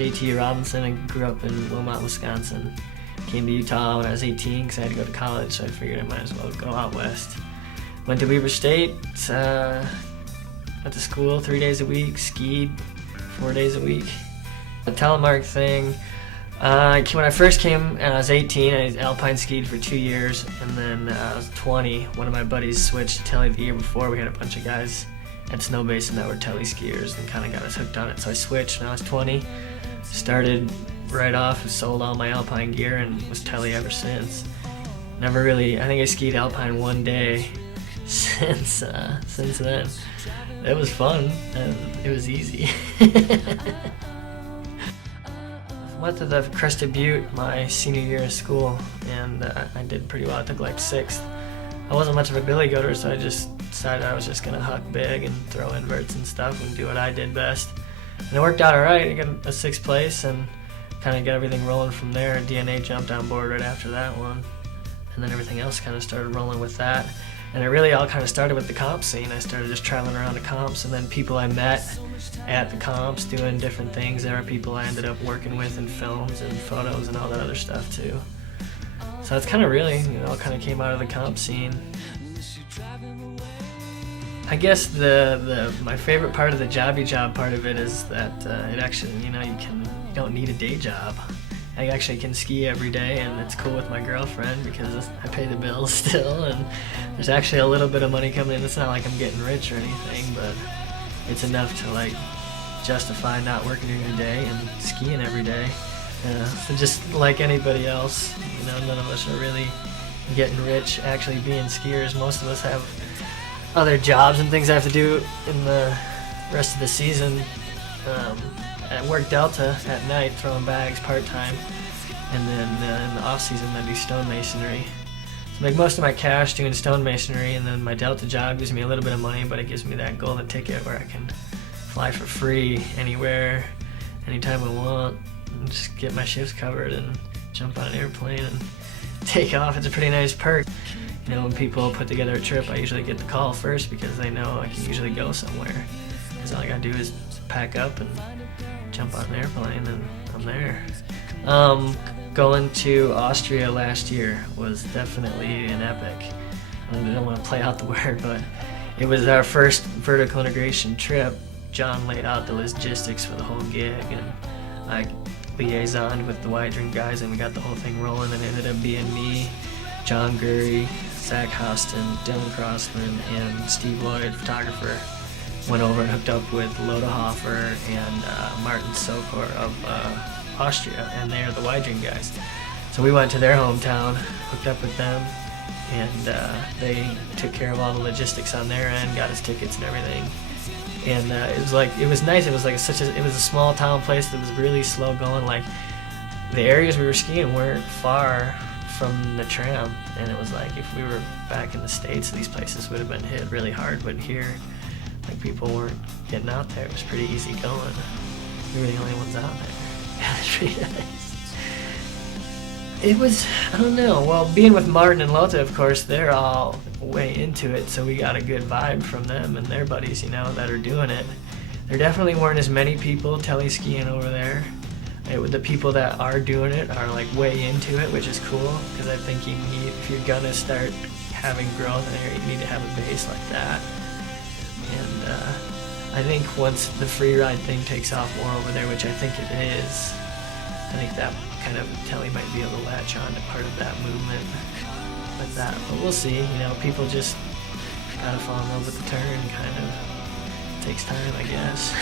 JT Robinson. I grew up in Wilmot, Wisconsin. Came to Utah when I was 18 because I had to go to college, so I figured I might as well go out west. Went to Weber State, went to school 3 days a week, skied 4 days a week. The Telemark thing, when I first came and I was 18, I alpine skied for 2 years, and then I was 20. One of my buddies switched to Tele the year before. We had a bunch of guys at Snow Basin that were Tele skiers and kind of got us hooked on it. So I switched when I was 20, started right off, sold all my alpine gear, and was Tele ever since. Never really, I think I skied alpine one day since then. It was fun and it was easy. Went to the Crested Butte my senior year of school, and I did pretty well. I took like 6th. I wasn't much of a billy goater, so I just decided I was just gonna huck big and throw inverts and stuff and do what I did best. And it worked out all right. I got a 6th place and kind of get everything rolling from there. DNA jumped on board right after that one, and then everything else kind of started rolling with that. And it really all kind of started with the comp scene. I started just traveling around to comps, and then people I met at the comps doing different things. There are people I ended up working with in films and photos and all that other stuff too. So it's kind of really, it all kind of came out of the comp scene. I guess my favorite part of the jobby job part of it is that it actually, you don't need a day job. I actually can ski every day, and it's cool with my girlfriend because I pay the bills still, and there's actually a little bit of money coming in. It's not like I'm getting rich or anything, but it's enough to like justify not working during the day and skiing every day. So just like anybody else, none of us are really getting rich actually being skiers. Most of us have other jobs and things I have to do in the rest of the season. I work Delta at night, throwing bags part-time, and then in the off-season I do stonemasonry. So I make most of my cash doing stonemasonry, and then my Delta job gives me a little bit of money, but it gives me that golden ticket where I can fly for free anywhere, anytime I want, and just get my shifts covered and jump on an airplane and take off. It's a pretty nice perk. When people put together a trip, I usually get the call first because they know I can usually go somewhere. Because all I gotta do is pack up and jump on an airplane and I'm there. Going to Austria last year was definitely an epic. I don't want to play out the word, but it was our first vertical integration trip. John laid out the logistics for the whole gig, and I liaisoned with the White Dream guys, and we got the whole thing rolling, and it ended up being me, John Gurry, Zach Houston, Dylan Crossman, and Steve Lloyd, photographer. Went over and hooked up with Loda Hofer and Martin Sokor of Austria, and they're the White Dream guys. So we went to their hometown, hooked up with them, and they took care of all the logistics on their end, got us tickets and everything. And it was nice. It was like it was a small town place that was really slow going. Like the areas we were skiing weren't far from the tram, and it was like if we were back in the States, these places would have been hit really hard. But here, like people weren't getting out there. It was pretty easy going. We were the only ones out there. Yeah, it was pretty nice. It was, I don't know, well, being with Martin and Lota, of course, they're all way into it, so we got a good vibe from them and their buddies, that are doing it. There definitely weren't as many people tele-skiing over there. The people that are doing it are like way into it, which is cool, because I think if you're gonna start having growth there, you need to have a base like that. And I think once the free ride thing takes off more over there, which I think it is, I think that kind of Telly might be able to latch on to part of that movement with that. But we'll see, people just gotta fall in love with the turn, kind of. It takes time, I guess.